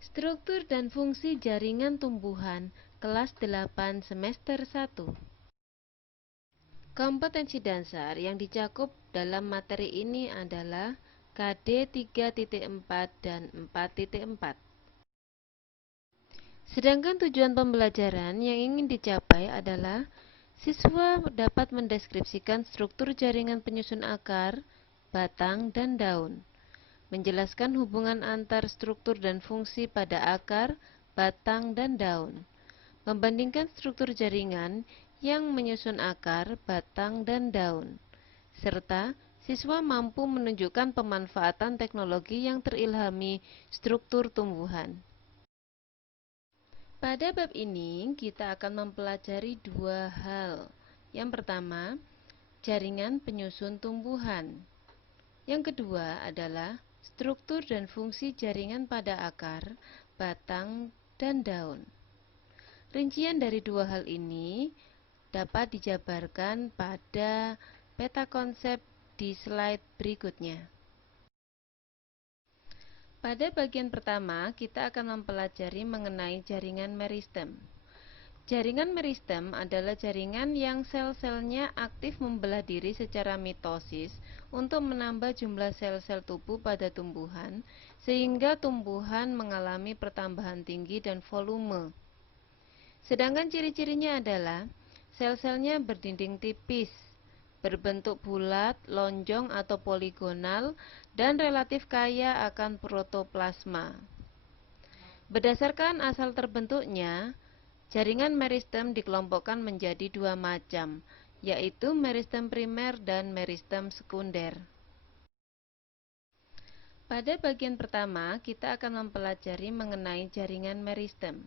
Struktur dan fungsi jaringan tumbuhan, kelas 8 semester 1. Kompetensi dasar yang dicakup dalam materi ini adalah KD 3.4 dan 4.4. Sedangkan tujuan pembelajaran yang ingin dicapai adalah siswa dapat mendeskripsikan struktur jaringan penyusun akar, batang, dan daun, menjelaskan hubungan antar struktur dan fungsi pada akar, batang, dan daun, membandingkan struktur jaringan yang menyusun akar, batang, dan daun, serta siswa mampu menunjukkan pemanfaatan teknologi yang terilhami struktur tumbuhan. Pada bab ini, kita akan mempelajari dua hal. Yang pertama, jaringan penyusun tumbuhan. Yang kedua adalah struktur dan fungsi jaringan pada akar, batang, dan daun. Rincian dari dua hal ini dapat dijabarkan pada peta konsep di slide berikutnya. Pada bagian pertama, kita akan mempelajari mengenai jaringan meristem. Jaringan meristem adalah jaringan yang sel-selnya aktif membelah diri secara mitosis untuk menambah jumlah sel-sel tubuh pada tumbuhan, sehingga tumbuhan mengalami pertambahan tinggi dan volume. Sedangkan ciri-cirinya adalah sel-selnya berdinding tipis, berbentuk bulat, lonjong atau poligonal, dan relatif kaya akan protoplasma. Berdasarkan asal terbentuknya, jaringan meristem dikelompokkan menjadi dua macam, yaitu meristem primer dan meristem sekunder. Pada bagian pertama, kita akan mempelajari mengenai jaringan meristem.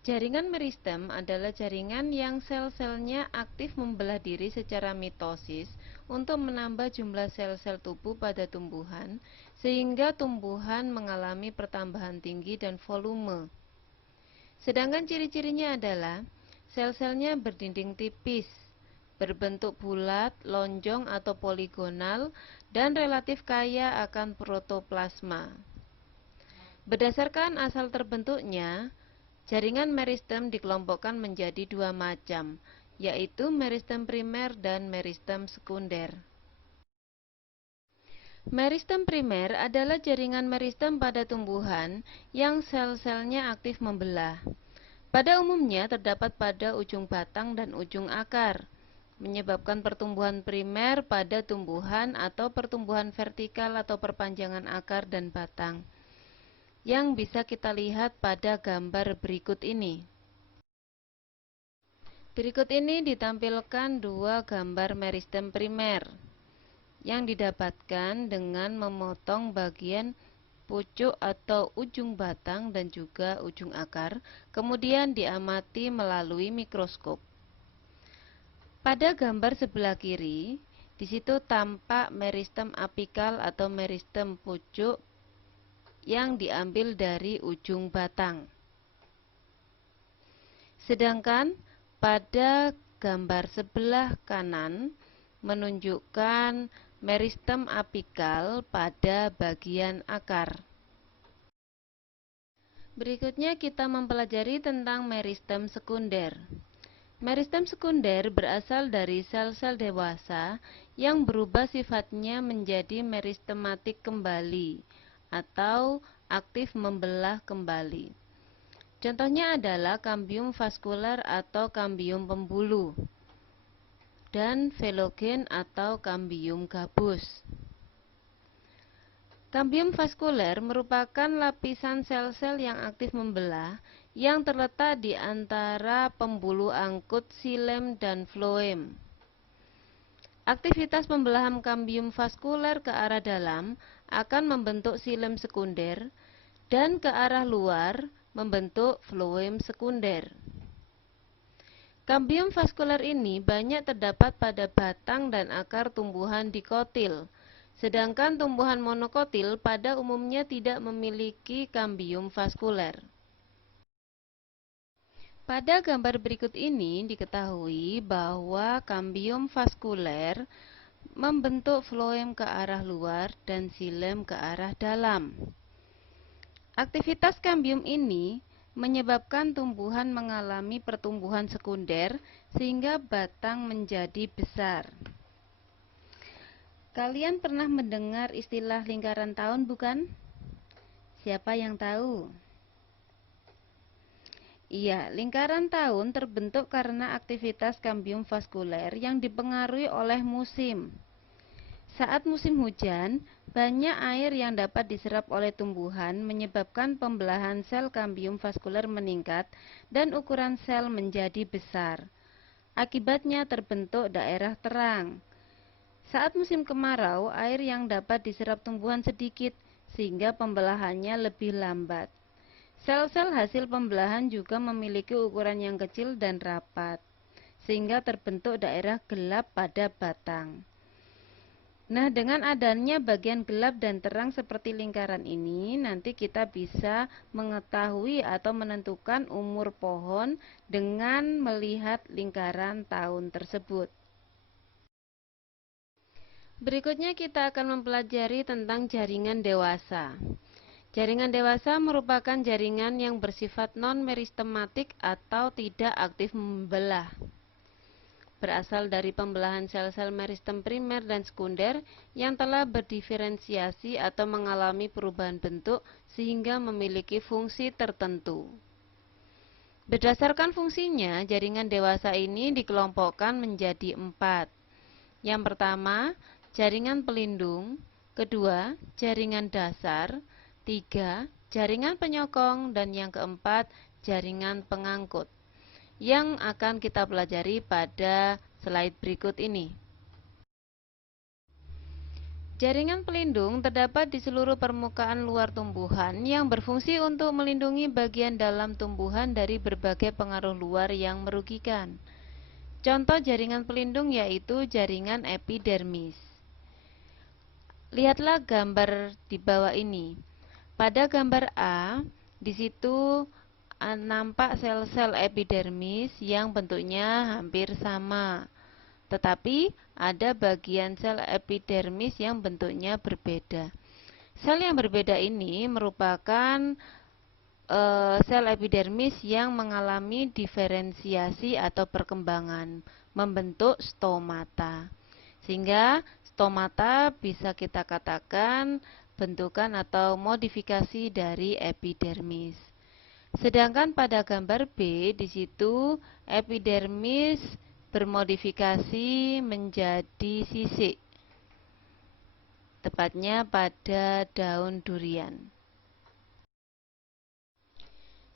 Jaringan meristem adalah jaringan yang sel-selnya aktif membelah diri secara mitosis untuk menambah jumlah sel-sel tubuh pada tumbuhan, sehingga tumbuhan mengalami pertambahan tinggi dan volume. Sedangkan ciri-cirinya adalah sel-selnya berdinding tipis, berbentuk bulat, lonjong atau poligonal, dan relatif kaya akan protoplasma. Berdasarkan asal terbentuknya, jaringan meristem dikelompokkan menjadi dua macam, yaitu meristem primer dan meristem sekunder. Meristem primer adalah jaringan meristem pada tumbuhan yang sel-selnya aktif membelah. Pada umumnya terdapat pada ujung batang dan ujung akar, menyebabkan pertumbuhan primer pada tumbuhan atau pertumbuhan vertikal atau perpanjangan akar dan batang, yang bisa kita lihat pada gambar berikut ini. Berikut ini ditampilkan dua gambar meristem primer yang didapatkan dengan memotong bagian pucuk atau ujung batang dan juga ujung akar, kemudian diamati melalui mikroskop. Pada gambar sebelah kiri, di situ tampak meristem apikal atau meristem pucuk yang diambil dari ujung batang. Sedangkan pada gambar sebelah kanan menunjukkan meristem apikal pada bagian akar. Berikutnya kita mempelajari tentang meristem sekunder. Meristem sekunder berasal dari sel-sel dewasa yang berubah sifatnya menjadi meristematik kembali atau aktif membelah kembali. Contohnya adalah kambium vaskuler atau kambium pembuluh dan velogen atau kambium gabus. Kambium vaskuler merupakan lapisan sel-sel yang aktif membelah yang terletak di antara pembuluh angkut xilem dan floem. Aktivitas pembelahan kambium vaskuler ke arah dalam akan membentuk xilem sekunder dan ke arah luar membentuk floem sekunder. Kambium vaskuler ini banyak terdapat pada batang dan akar tumbuhan dikotil, sedangkan tumbuhan monokotil pada umumnya tidak memiliki kambium vaskuler. Pada gambar berikut ini diketahui bahwa kambium vaskuler membentuk floem ke arah luar dan xilem ke arah dalam. Aktivitas kambium ini menyebabkan tumbuhan mengalami pertumbuhan sekunder sehingga batang menjadi besar. Kalian pernah mendengar istilah lingkaran tahun, bukan? Siapa yang tahu? Iya, lingkaran tahun terbentuk karena aktivitas kambium vaskuler yang dipengaruhi oleh musim. Saat musim hujan, banyak air yang dapat diserap oleh tumbuhan menyebabkan pembelahan sel kambium vaskuler meningkat dan ukuran sel menjadi besar. Akibatnya terbentuk daerah terang. Saat musim kemarau, air yang dapat diserap tumbuhan sedikit, sehingga pembelahannya lebih lambat. Sel-sel hasil pembelahan juga memiliki ukuran yang kecil dan rapat, sehingga terbentuk daerah gelap pada batang. Nah, dengan adanya bagian gelap dan terang seperti lingkaran ini, nanti kita bisa mengetahui atau menentukan umur pohon dengan melihat lingkaran tahun tersebut. Berikutnya kita akan mempelajari tentang jaringan dewasa. Jaringan dewasa merupakan jaringan yang bersifat non-meristematik atau tidak aktif membelah. Berasal dari pembelahan sel-sel meristem primer dan sekunder yang telah berdiferensiasi atau mengalami perubahan bentuk sehingga memiliki fungsi tertentu. Berdasarkan fungsinya, jaringan dewasa ini dikelompokkan menjadi 4. Yang pertama, jaringan pelindung. Kedua, jaringan dasar. 3, jaringan penyokong. Dan yang keempat, jaringan pengangkut, yang akan kita pelajari pada slide berikut ini. Jaringan pelindung terdapat di seluruh permukaan luar tumbuhan yang berfungsi untuk melindungi bagian dalam tumbuhan dari berbagai pengaruh luar yang merugikan. Contoh jaringan pelindung yaitu jaringan epidermis. Lihatlah gambar di bawah ini. Pada gambar A, di situ nampak sel-sel epidermis yang bentuknya hampir sama. Tetapi ada bagian sel epidermis yang bentuknya berbeda. Sel yang berbeda ini merupakan sel epidermis yang mengalami diferensiasi atau perkembangan, membentuk stomata. Sehingga stomata bisa kita katakan bentukan atau modifikasi dari epidermis. Sedangkan pada gambar B, di situ epidermis bermodifikasi menjadi sisik, tepatnya pada daun durian.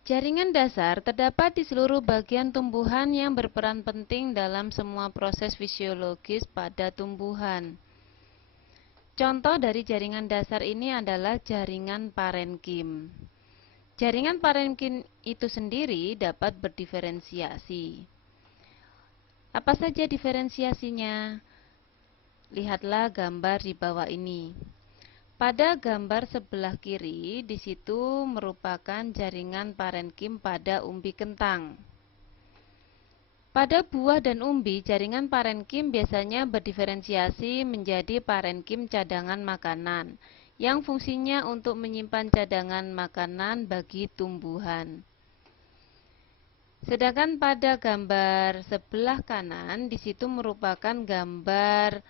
Jaringan dasar terdapat di seluruh bagian tumbuhan yang berperan penting dalam semua proses fisiologis pada tumbuhan. Contoh dari jaringan dasar ini adalah jaringan parenkim. Jaringan parenkim itu sendiri dapat berdiferensiasi. Apa saja diferensiasinya? Lihatlah gambar di bawah ini. Pada gambar sebelah kiri, di situ merupakan jaringan parenkim pada umbi kentang. Pada buah dan umbi, jaringan parenkim biasanya berdiferensiasi menjadi parenkim cadangan makanan, yang fungsinya untuk menyimpan cadangan makanan bagi tumbuhan. Sedangkan pada gambar sebelah kanan, di situ merupakan gambar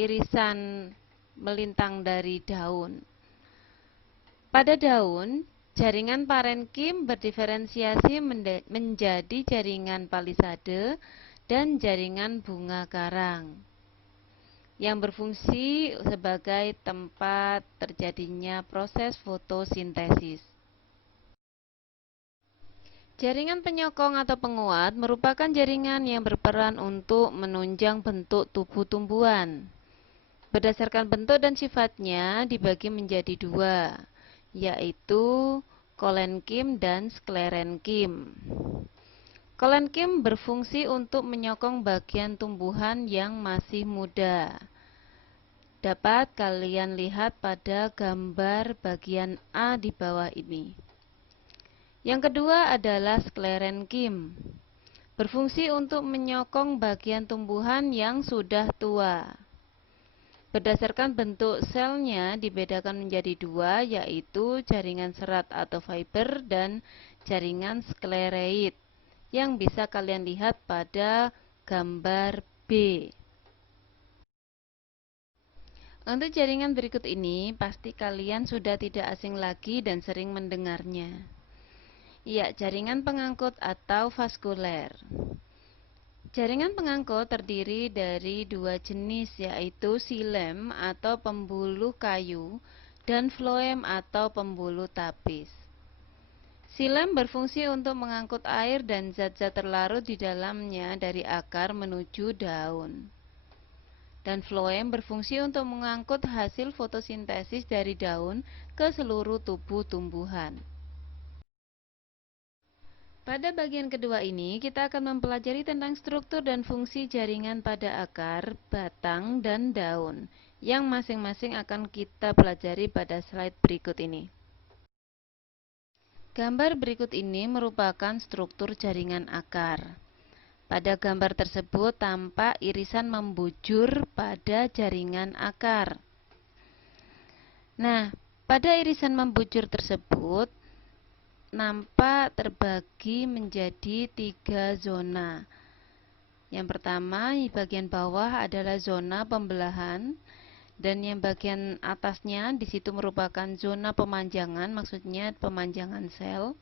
irisan melintang dari daun. Pada daun, jaringan parenkim berdiferensiasi menjadi jaringan palisade dan jaringan bunga karang, yang berfungsi sebagai tempat terjadinya proses fotosintesis. Jaringan penyokong atau penguat merupakan jaringan yang berperan untuk menunjang bentuk tubuh tumbuhan. Berdasarkan bentuk dan sifatnya dibagi menjadi 2, yaitu kolenkim dan sklerenkim. Kolenkim berfungsi untuk menyokong bagian tumbuhan yang masih muda. Dapat kalian lihat pada gambar bagian A di bawah ini. Yang kedua adalah sklerenkim. Berfungsi untuk menyokong bagian tumbuhan yang sudah tua. Berdasarkan bentuk selnya dibedakan menjadi dua, yaitu jaringan serat atau fiber dan jaringan sklereid yang bisa kalian lihat pada gambar B. Untuk jaringan berikut ini, pasti kalian sudah tidak asing lagi dan sering mendengarnya. Ya, jaringan pengangkut atau vaskuler. Jaringan pengangkut terdiri dari dua jenis, yaitu xilem atau pembuluh kayu dan floem atau pembuluh tapis. Xilem berfungsi untuk mengangkut air dan zat-zat terlarut di dalamnya dari akar menuju daun. Dan floem berfungsi untuk mengangkut hasil fotosintesis dari daun ke seluruh tubuh tumbuhan. Pada bagian kedua ini, kita akan mempelajari tentang struktur dan fungsi jaringan pada akar, batang, dan daun, yang masing-masing akan kita pelajari pada slide berikut ini. Gambar berikut ini merupakan struktur jaringan akar. Pada gambar tersebut tampak irisan membujur pada jaringan akar. Nah, pada irisan membujur tersebut nampak terbagi menjadi 3 zona. Yang pertama, di bagian bawah adalah zona pembelahan, dan yang bagian atasnya di situ merupakan zona pemanjangan, maksudnya pemanjangan sel.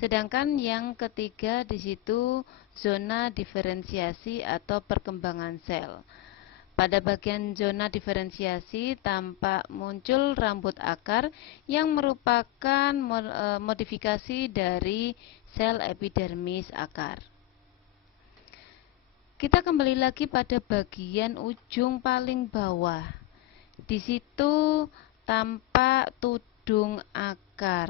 Sedangkan yang ketiga di situ zona diferensiasi atau perkembangan sel. Pada bagian zona diferensiasi tampak muncul rambut akar yang merupakan modifikasi dari sel epidermis akar. Kita kembali lagi pada bagian ujung paling bawah. Di situ tampak tudung akar.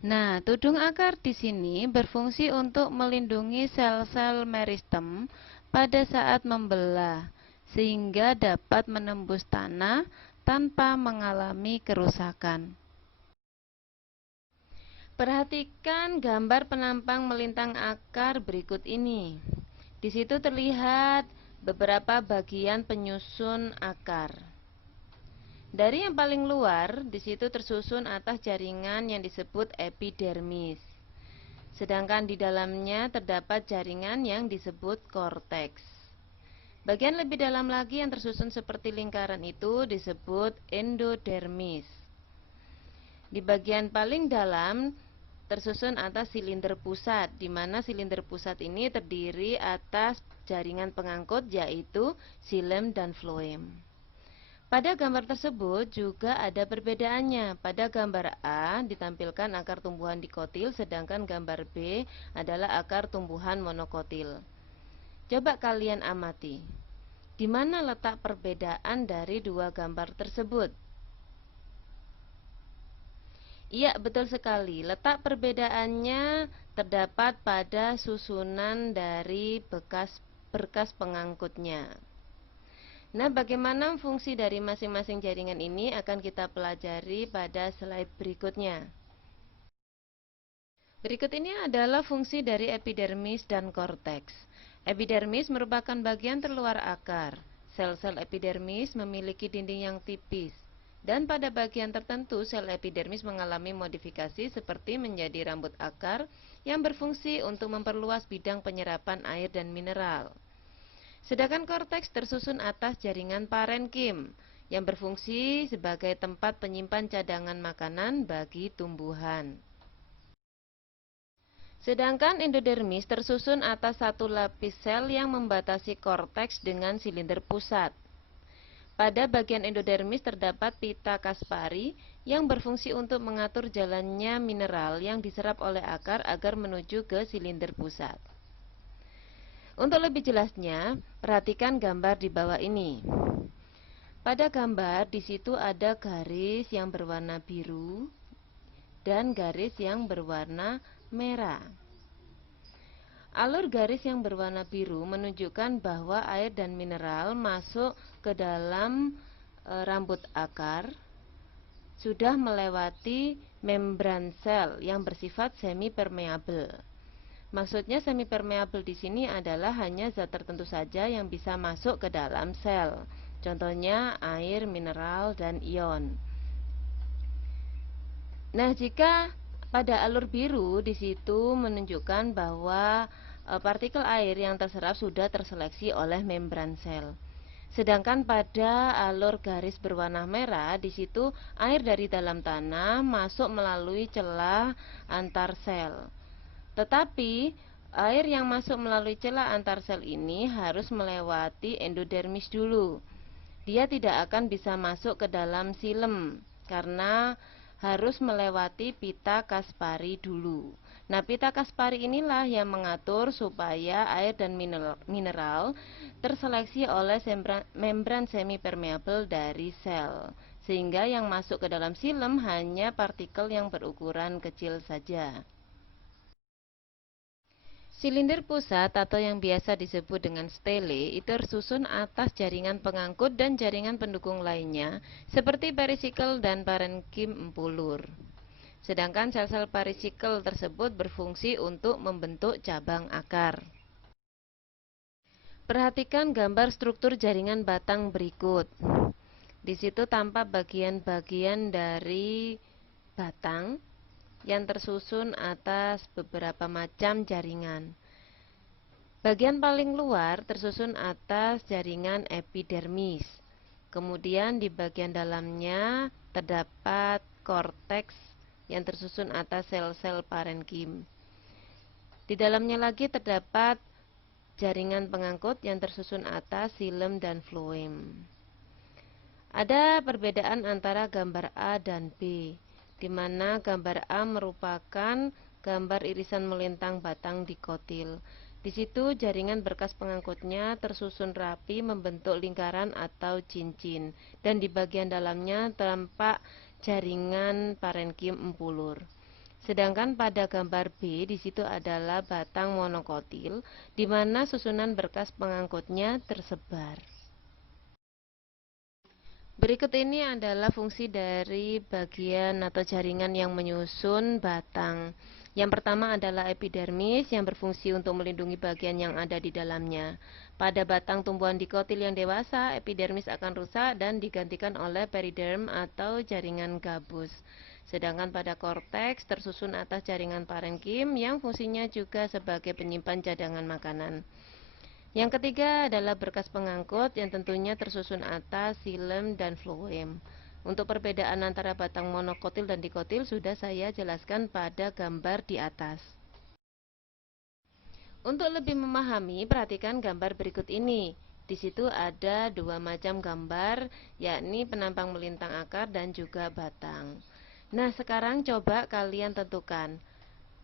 Nah, tudung akar di sini berfungsi untuk melindungi sel-sel meristem pada saat membelah, sehingga dapat menembus tanah tanpa mengalami kerusakan. Perhatikan gambar penampang melintang akar berikut ini. Di situ terlihat beberapa bagian penyusun akar. Dari yang paling luar, di situ tersusun atas jaringan yang disebut epidermis. Sedangkan di dalamnya terdapat jaringan yang disebut korteks. Bagian lebih dalam lagi yang tersusun seperti lingkaran itu disebut endodermis. Di bagian paling dalam tersusun atas silinder pusat, di mana silinder pusat ini terdiri atas jaringan pengangkut yaitu xilem dan floem. Pada gambar tersebut juga ada perbedaannya. Pada gambar A ditampilkan akar tumbuhan dikotil, sedangkan gambar B adalah akar tumbuhan monokotil. Coba kalian amati, di mana letak perbedaan dari dua gambar tersebut? Iya, betul sekali. Letak perbedaannya terdapat pada susunan dari berkas pengangkutnya. Nah, bagaimana fungsi dari masing-masing jaringan ini akan kita pelajari pada slide berikutnya. Berikut ini adalah fungsi dari epidermis dan korteks. Epidermis merupakan bagian terluar akar. Sel-sel epidermis memiliki dinding yang tipis. Dan pada bagian tertentu, sel epidermis mengalami modifikasi seperti menjadi rambut akar yang berfungsi untuk memperluas bidang penyerapan air dan mineral. Sedangkan korteks tersusun atas jaringan parenkim yang berfungsi sebagai tempat penyimpan cadangan makanan bagi tumbuhan. Sedangkan endodermis tersusun atas satu lapis sel yang membatasi korteks dengan silinder pusat. Pada bagian endodermis terdapat pita Kaspari yang berfungsi untuk mengatur jalannya mineral yang diserap oleh akar agar menuju ke silinder pusat. Untuk lebih jelasnya, perhatikan gambar di bawah ini. Pada gambar di situ ada garis yang berwarna biru dan garis yang berwarna merah. Alur garis yang berwarna biru menunjukkan bahwa air dan mineral masuk ke dalam rambut akar sudah melewati membran sel yang bersifat semi-permeabel. Maksudnya semi-permeabel di sini adalah hanya zat tertentu saja yang bisa masuk ke dalam sel. Contohnya air, mineral, dan ion. Nah, jika pada alur biru di situ menunjukkan bahwa partikel air yang terserap sudah terseleksi oleh membran sel. Sedangkan pada alur garis berwarna merah di situ air dari dalam tanah masuk melalui celah antar sel. Tetapi air yang masuk melalui celah antar sel ini harus melewati endodermis dulu. Dia tidak akan bisa masuk ke dalam silem karena harus melewati pita Kaspari dulu. Nah, pita Kaspari inilah yang mengatur supaya air dan mineral terseleksi oleh membran semipermeabel dari sel, sehingga yang masuk ke dalam silem hanya partikel yang berukuran kecil saja. Silinder pusat atau yang biasa disebut dengan stele itu tersusun atas jaringan pengangkut dan jaringan pendukung lainnya seperti perisikel dan parenkim empulur. Sedangkan sel-sel perisikel tersebut berfungsi untuk membentuk cabang akar. Perhatikan gambar struktur jaringan batang berikut. Di situ tampak bagian-bagian dari batang yang tersusun atas beberapa macam jaringan. Bagian paling luar tersusun atas jaringan epidermis. Kemudian di bagian dalamnya terdapat korteks yang tersusun atas sel-sel parenkim. Di dalamnya lagi terdapat jaringan pengangkut yang tersusun atas silem dan floem. Ada perbedaan antara gambar A dan B, di mana gambar A merupakan gambar irisan melintang batang dikotil. Di situ jaringan berkas pengangkutnya tersusun rapi membentuk lingkaran atau cincin, dan di bagian dalamnya tampak jaringan parenkim empulur. Sedangkan pada gambar B di situ adalah batang monokotil, di mana susunan berkas pengangkutnya tersebar. Berikut ini adalah fungsi dari bagian atau jaringan yang menyusun batang. Yang pertama adalah epidermis yang berfungsi untuk melindungi bagian yang ada di dalamnya. Pada batang tumbuhan dikotil yang dewasa, epidermis akan rusak dan digantikan oleh periderm atau jaringan gabus. Sedangkan pada korteks tersusun atas jaringan parenkim yang fungsinya juga sebagai penyimpan cadangan makanan. Yang ketiga adalah berkas pengangkut yang tentunya tersusun atas silem dan floem. Untuk perbedaan antara batang monokotil dan dikotil sudah saya jelaskan pada gambar di atas. Untuk lebih memahami, perhatikan gambar berikut ini. Di situ ada dua macam gambar, yakni penampang melintang akar dan juga batang. Nah, sekarang coba kalian tentukan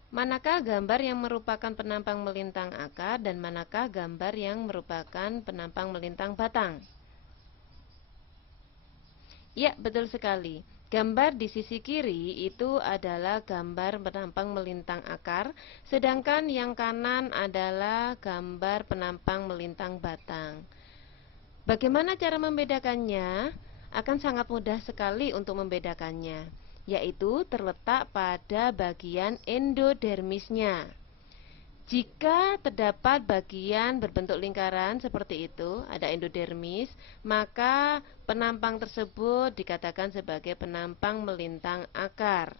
manakah gambar yang merupakan penampang melintang akar dan manakah gambar yang merupakan penampang melintang batang? Ya, betul sekali. Gambar di sisi kiri itu adalah gambar penampang melintang akar, sedangkan yang kanan adalah gambar penampang melintang batang. Bagaimana cara membedakannya? Akan sangat mudah sekali untuk membedakannya, yaitu terletak pada bagian endodermisnya. Jika terdapat bagian berbentuk lingkaran seperti itu, ada endodermis, maka penampang tersebut dikatakan sebagai penampang melintang akar.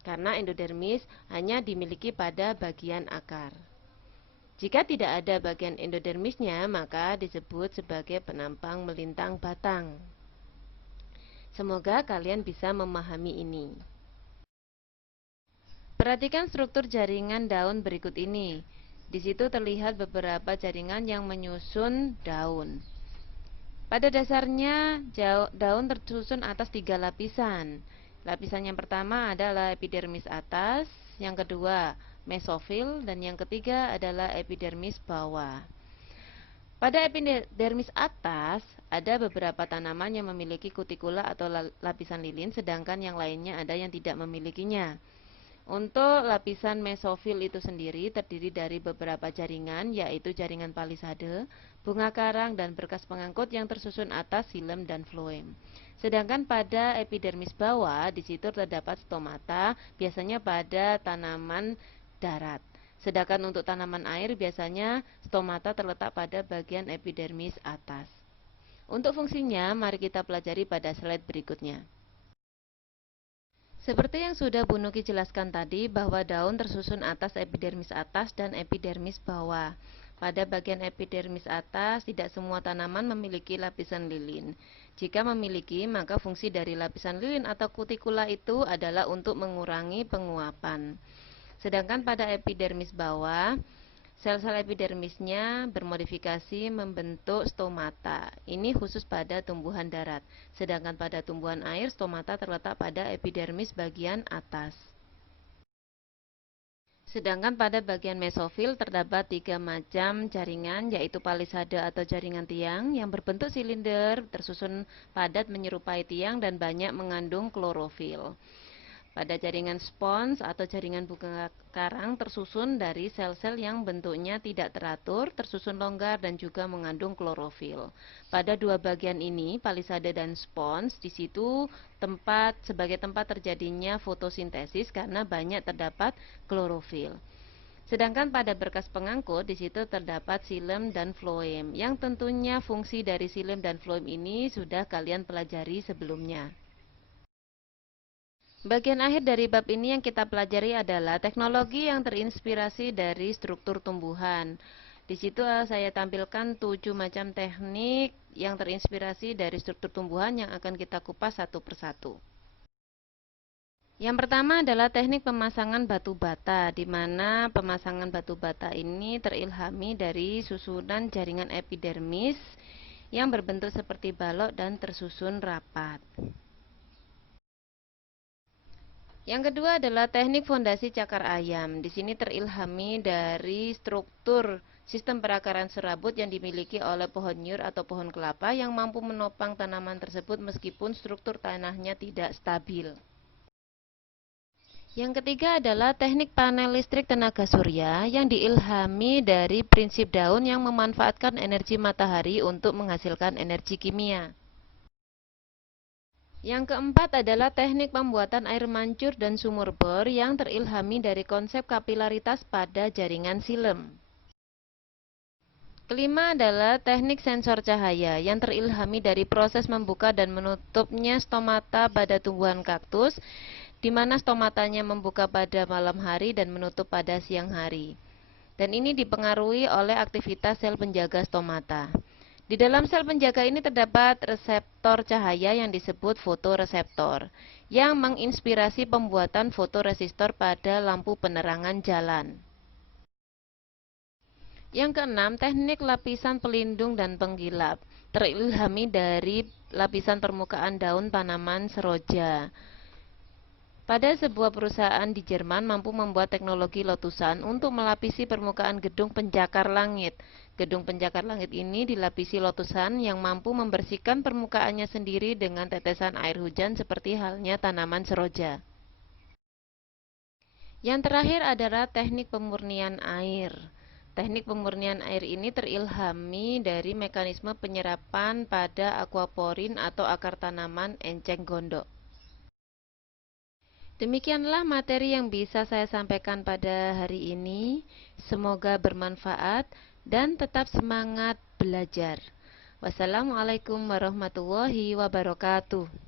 Karena endodermis hanya dimiliki pada bagian akar. Jika tidak ada bagian endodermisnya, maka disebut sebagai penampang melintang batang. Semoga kalian bisa memahami ini. Perhatikan struktur jaringan daun berikut ini. Di situ terlihat beberapa jaringan yang menyusun daun. Pada dasarnya, daun tersusun atas 3 lapisan. Lapisan yang pertama adalah epidermis atas, yang kedua mesofil, dan yang ketiga adalah epidermis bawah. Pada epidermis atas, ada beberapa tanaman yang memiliki kutikula atau lapisan lilin, sedangkan yang lainnya ada yang tidak memilikinya. Untuk lapisan mesofil itu sendiri terdiri dari beberapa jaringan, yaitu jaringan palisade, bunga karang, dan berkas pengangkut yang tersusun atas silem dan floem. Sedangkan pada epidermis bawah, di situ terdapat stomata, biasanya pada tanaman darat. Sedangkan untuk tanaman air, biasanya stomata terletak pada bagian epidermis atas. Untuk fungsinya, mari kita pelajari pada slide berikutnya. Seperti yang sudah Bu Nuki jelaskan tadi, bahwa daun tersusun epidermis atas dan epidermis bawah. Pada bagian epidermis atas, tidak semua tanaman memiliki lapisan lilin. Jika memiliki, maka fungsi dari lapisan lilin atau kutikula itu adalah untuk mengurangi penguapan. Sedangkan pada epidermis bawah, sel-sel epidermisnya bermodifikasi membentuk stomata. Ini khusus pada tumbuhan darat. Sedangkan pada tumbuhan air, stomata terletak pada epidermis bagian atas. Sedangkan pada bagian mesofil terdapat 3 macam jaringan, yaitu palisade atau jaringan tiang yang berbentuk silinder, tersusun padat menyerupai tiang dan banyak mengandung klorofil. Pada jaringan spons atau jaringan bunga karang tersusun dari sel-sel yang bentuknya tidak teratur, tersusun longgar dan juga mengandung klorofil. Pada dua bagian ini, palisade dan spons, di situ sebagai tempat terjadinya fotosintesis karena banyak terdapat klorofil. Sedangkan pada berkas pengangkut di situ terdapat xilem dan floem. Yang tentunya fungsi dari xilem dan floem ini sudah kalian pelajari sebelumnya. Bagian akhir dari bab ini yang kita pelajari adalah teknologi yang terinspirasi dari struktur tumbuhan. Di situ saya tampilkan 7 macam teknik yang terinspirasi dari struktur tumbuhan yang akan kita kupas satu persatu. Yang pertama adalah teknik pemasangan batu bata, di mana pemasangan batu bata ini terilhami dari susunan jaringan epidermis yang berbentuk seperti balok dan tersusun rapat. Yang kedua adalah teknik fondasi cakar ayam. Di sini terilhami dari struktur sistem perakaran serabut yang dimiliki oleh pohon nyur atau pohon kelapa yang mampu menopang tanaman tersebut meskipun struktur tanahnya tidak stabil. Yang ketiga adalah teknik panel listrik tenaga surya yang diilhami dari prinsip daun yang memanfaatkan energi matahari untuk menghasilkan energi kimia. Yang keempat adalah teknik pembuatan air mancur dan sumur bor yang terilhami dari konsep kapilaritas pada jaringan xilem. Kelima adalah teknik sensor cahaya yang terilhami dari proses membuka dan menutupnya stomata pada tumbuhan kaktus, di mana stomatanya membuka pada malam hari dan menutup pada siang hari. Dan ini dipengaruhi oleh aktivitas sel penjaga stomata. Di dalam sel penjaga ini terdapat reseptor cahaya yang disebut fotoreseptor, yang menginspirasi pembuatan fotoresistor pada lampu penerangan jalan. Yang keenam, teknik lapisan pelindung dan penggilap, terilhami dari lapisan permukaan daun tanaman seroja. Pada sebuah perusahaan di Jerman mampu membuat teknologi lotusan untuk melapisi permukaan gedung pencakar langit. Gedung pencakar langit ini dilapisi lotusan yang mampu membersihkan permukaannya sendiri dengan tetesan air hujan seperti halnya tanaman seroja. Yang terakhir adalah teknik pemurnian air. Teknik pemurnian air ini terilhami dari mekanisme penyerapan pada aquaporin atau akar tanaman enceng gondok. Demikianlah materi yang bisa saya sampaikan pada hari ini. Semoga bermanfaat dan tetap semangat belajar. Wassalamualaikum warahmatullahi wabarakatuh.